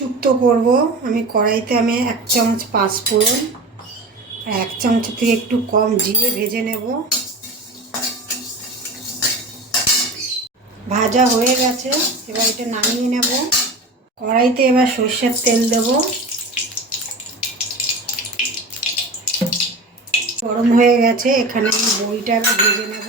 শুক্তো করব আমি। কড়াইতে আমি 1 চামচ পাঁচফোড়ন আর 1 চামচের থেকে একটু কম জিরে ভেজে নেব। ভাজা হয়ে গেছে, এবার এটা নামিয়ে নেব। কড়াইতে এবার সরষের তেল দেব। গরম হয়ে গেছে, এখানে আমি বড়িটা ভেজে নেব।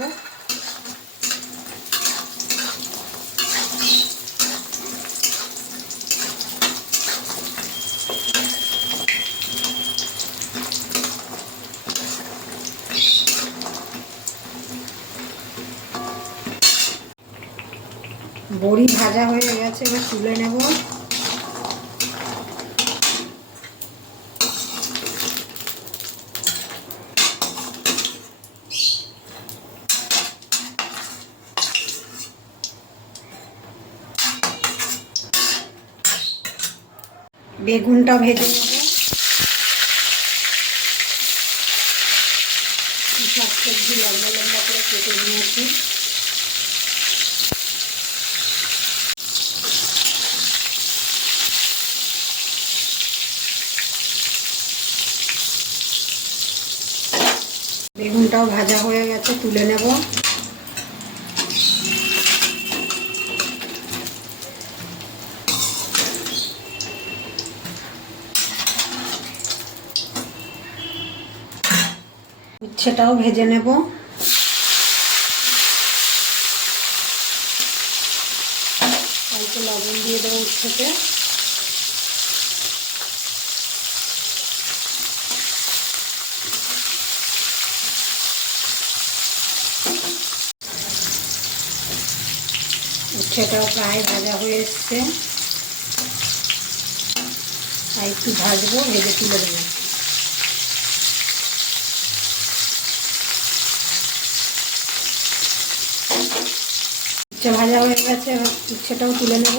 বড়ি ভাজা হয়ে গেছে, এবার তুলে নেব। বেগুনটা ভেজে নেব। শাকসবজি লম্বা লম্বা করে কেটে নিয়েছি। বেগুনটাও ভাজা হয়ে গেছে, তুলে নেব। উচ্ছেটাও ভেজে নেব। অল্প লবণ দিয়ে দেবো উচ্ছেতে। উচ্ছেটাও প্রায় ভাজা হয়ে এসছে, আর একটু ভাজবো, ভেজে তুলে দেবো। উচ্ছে ভাজা হয়ে গেছে, এবার উচ্ছেটাও তুলে নেব।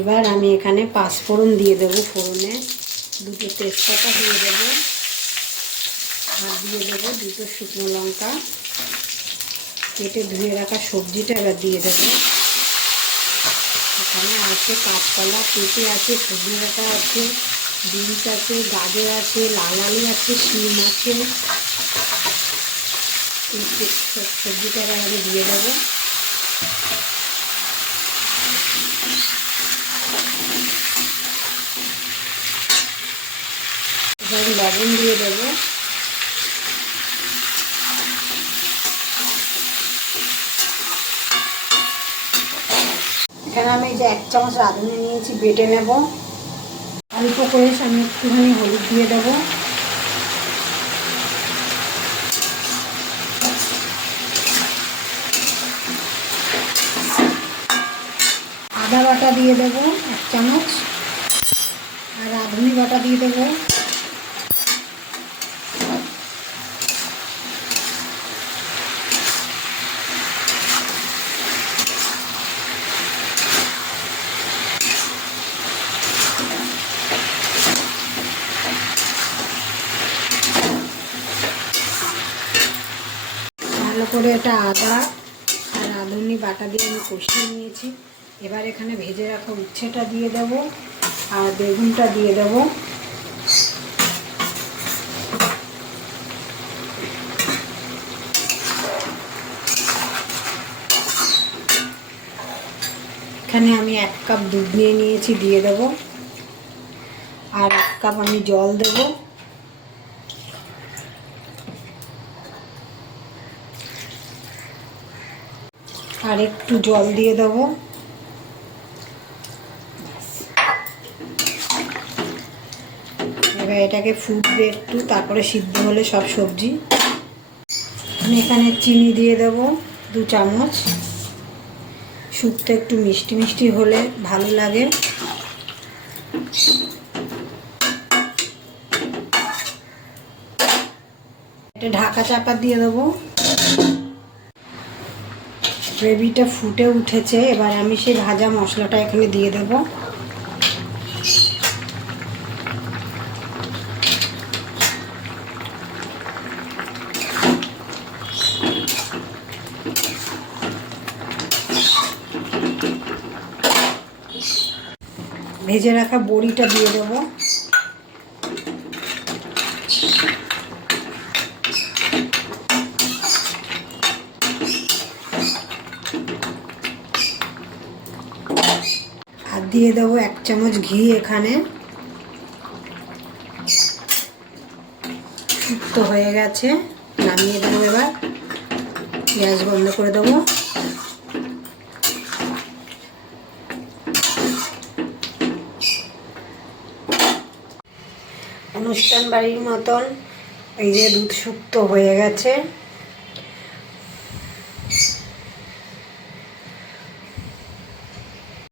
এবার আমি এখানে পাঁচফোড়ন দিয়ে দেবো। ফোড়নে দুটো তেজপাতা দিয়ে দেবো, আর দিয়ে দেবো দুটো শুকনো লঙ্কা। কেটে ধুয়ে রাখা সবজিটা এবার দিয়ে দেবো। এখানে আছে কাঁচকলা, পেঁপে আছে, সজনে ডাঁটা আছে, বিনস আছে, গাজর আছে, লাল আলু আছে, শিম আছে। সবজিটা এবার আমি দিয়ে দেবো। এবার লবণ দিয়ে দেবো। এখানে আমি যে 1 চামচ রাঁধুনি নিয়েছি, বেটে নেব। অল্প করে আমি একটুখানি হলুদ দিয়ে দেবো। আদা বাটা দিয়ে দেবো 1 চামচ, আর রাঁধুনি বাটা দিয়ে দেবো। ভালো করে এটা আদা আর রাঁধুনি বাটা দিয়ে আমি কষিয়ে নিয়েছি। এবার এখানে ভেজে রাখা উচ্ছেটা দিয়ে দেব, আর বেগুনটা দিয়ে দেব। এখানে আমি 1 কাপ দুধ নিয়ে নিয়েছি, দিয়ে দেব। আর 1 কাপ আমি জল দেব। আর একটু জল দিয়ে দেবো। এবার এটাকে ফুটবে একটু, তারপরে সিদ্ধ হলে সব সবজি। আমি এখানে চিনি দিয়ে দেবো 2 চামচ। শুক্তো একটু মিষ্টি মিষ্টি হলে ভালো লাগে। এটা ঢাকা চাপা দিয়ে দেবো। গ্রেভিটা ফুটে উঠেছে, এবার আমি সেই ভাজা মশলাটা এখানে দিয়ে দেবো। ভেজে রাখা বড়িটা দিয়ে দেবো। আর দিয়ে দেবো 1 চামচ ঘি। এখানে শুক্তো হয়ে গেছে, নামিয়ে দেবো। এবার গ্যাস বন্ধ করে দেবো। অনুষ্ঠান বাড়ির মতন এই যে দুধ শুক্তো হয়ে গেছে।